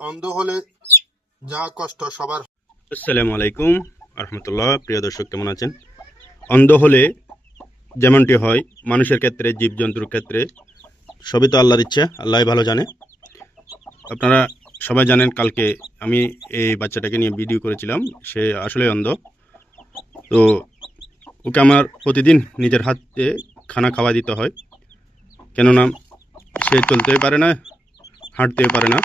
অন্ধ হলে যা কষ্ট, সবার আসসালামু আলাইকুম, আহমতুল্লাহ, প্রিয় দর্শক, কেমন আছেন? অন্ধ হলে যেমনটি হয়, মানুষের ক্ষেত্রে, জীবজন্তুর ক্ষেত্রে, সবই তো আল্লাহর ইচ্ছা আল্লাহ ভালো জানে। আপনারা সবাই জানেন, কালকে আমি এই বাচ্চাটাকে নিয়ে ভিডিও করেছিলাম, সে আসলে অন্ধ। তো ওকে আমার প্রতিদিন নিজের হাতে খানা খাওয়া দিতে হয়, কেননা সে চলতেই পারে না হাঁটতেও পারে না।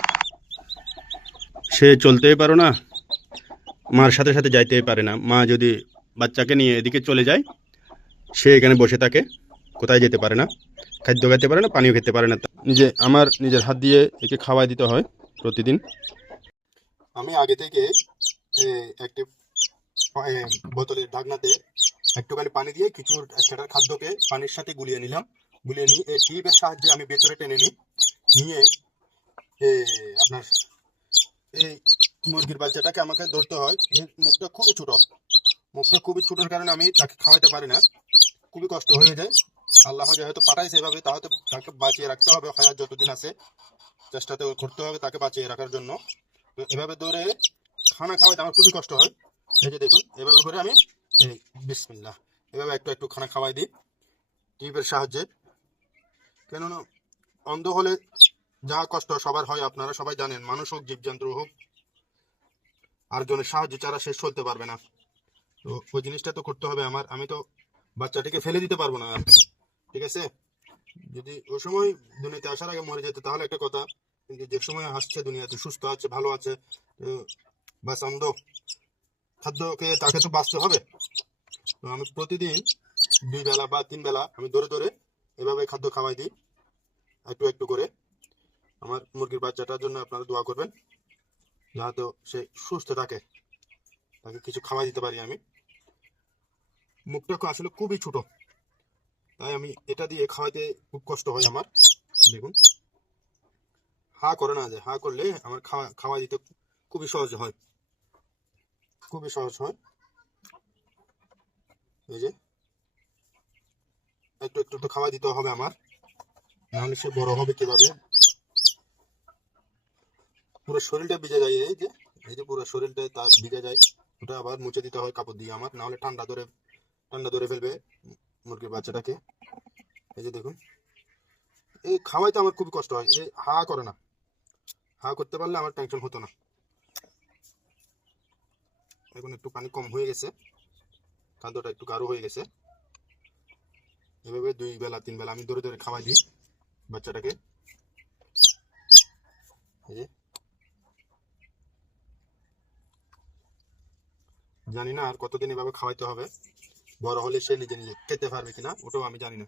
সে চলতেই পারে না। মার সাথে সাথে যাইতেই পারে না। মা যদি বাচ্চাকে নিয়ে এদিকে চলে যায়, সে এখানে বসে থাকে, কোথায় যেতে পারে না। খাদ্য খেতে পারে না, পানিও খেতে পারে না। নিজে, আমার নিজের হাত দিয়ে একে খাওয়াই দিতে হয় প্রতিদিন। আমি আগে থেকে একটি বোতলের ঢাকনাতে একটুখানি পানি দিয়ে কিছু সেটার খাদ্যকে পানির সাথে গুলিয়ে নিলাম। গুলিয়ে নিয়ে টিপের সাহায্যে আমি ভেতরে টেনে নিই। নিয়ে আপনার এই মুরগির বাচ্চাটাকে আমাকে ধরতে হয়। মুখটা খুবই ছোট। মুখটা খুবই ছোটোর কারণে আমি তাকে খাওয়াতে পারি না। খুবই কষ্ট হয়ে যায়। আল্লাহ যেহেতু পাঠাইছে এভাবে তাহলে তাকে বাঁচিয়ে রাখতে হবে। হায়াত যতদিন আছে চেষ্টা তো করতে হবে তাকে বাঁচিয়ে রাখার জন্য। তো এভাবে ধরে খানা খাওয়াতে আমার খুবই কষ্ট হয়। এই যে দেখুন, এভাবে করে আমি এই বিসমিল্লাহ, এভাবে একটু একটু খানা খাওয়াই দিই। টিপের সাহায্যে। কেননা অন্ধ হলে যা কষ্ট সবার হয় আপনারা সবাই জানেন, মানুষ হোক, জীবজন্তু হোক আর জনের সাহায্য ছাড়া শেষ চলতে পারবে না। তো ওই জিনিসটা তো করতে হবে আমার, আমি তো বাচ্চাটিকে ফেলে দিতে পারব না। ঠিক আছে? যদি ওই সময় দুনিয়াতে আসার আগে মরে যেত, তাহলে একটা কথা, কিন্তু যে সময় আসছে দুনিয়াতে, সুস্থ আছে, ভালো আছে বাস অন্ধ খাদ্যকে তাকে তো বাঁচতে হবে। তো আমি প্রতিদিন দুই বেলা বা তিন বেলা আমি ধরে ধরে এভাবে খাদ্য খাওয়াই দিই, একটু একটু করে। আমার মুরগির বাচ্চাটার জন্য আপনারা দোয়া করবেন, যাতে সে সুস্থ থাকে। তাকে কিছু খাওয়াই দিতে পারি আমি। মুখটা আসলে খুবই ছোট। তাই আমি এটা দিয়ে খাওয়াইতে খুব কষ্ট হয় আমার। দেখুন। হা করে না যায় হা করলে আমার খাওয়া খাওয়া দিতে খুবই সহজ হয়। খুবই সহজ হয়। এই যে। একটু একটু তো খাওয়া দিতে হবে আমার। নাহলে সে বড় হবে কীভাবে? পুরো শরীরটা ভিজে যায়, এই যে এই যে পুরো শরীরটা তার ভিজে যায়। ওটা আবার মুছে দিতে হয় কাপড় দিয়ে আমার, নাহলে ঠান্ডা ধরে ঠান্ডা ধরে ফেলবে মুরগির বাচ্চাটাকে। এই যে দেখুন, এই খাওয়াইতে আমার খুবই কষ্ট হয় এই হা করে না। হা করতে পারলে আমার টেনশন হতো না। এখন একটু পানি কম হয়ে গেছে খাদ্যটা একটু গাঢ় হয়ে গেছে। এভাবে দুই বেলা, তিন বেলা আমি ধরে ধরে খাওয়াই দিই বাচ্চাটাকে। এই যে জানি না আর কতদিন এভাবে খাওয়াইতে হবে। বড় হলে সে নিজে নিজে খেতে পারবে কিনা, ওটাও আমি জানি না।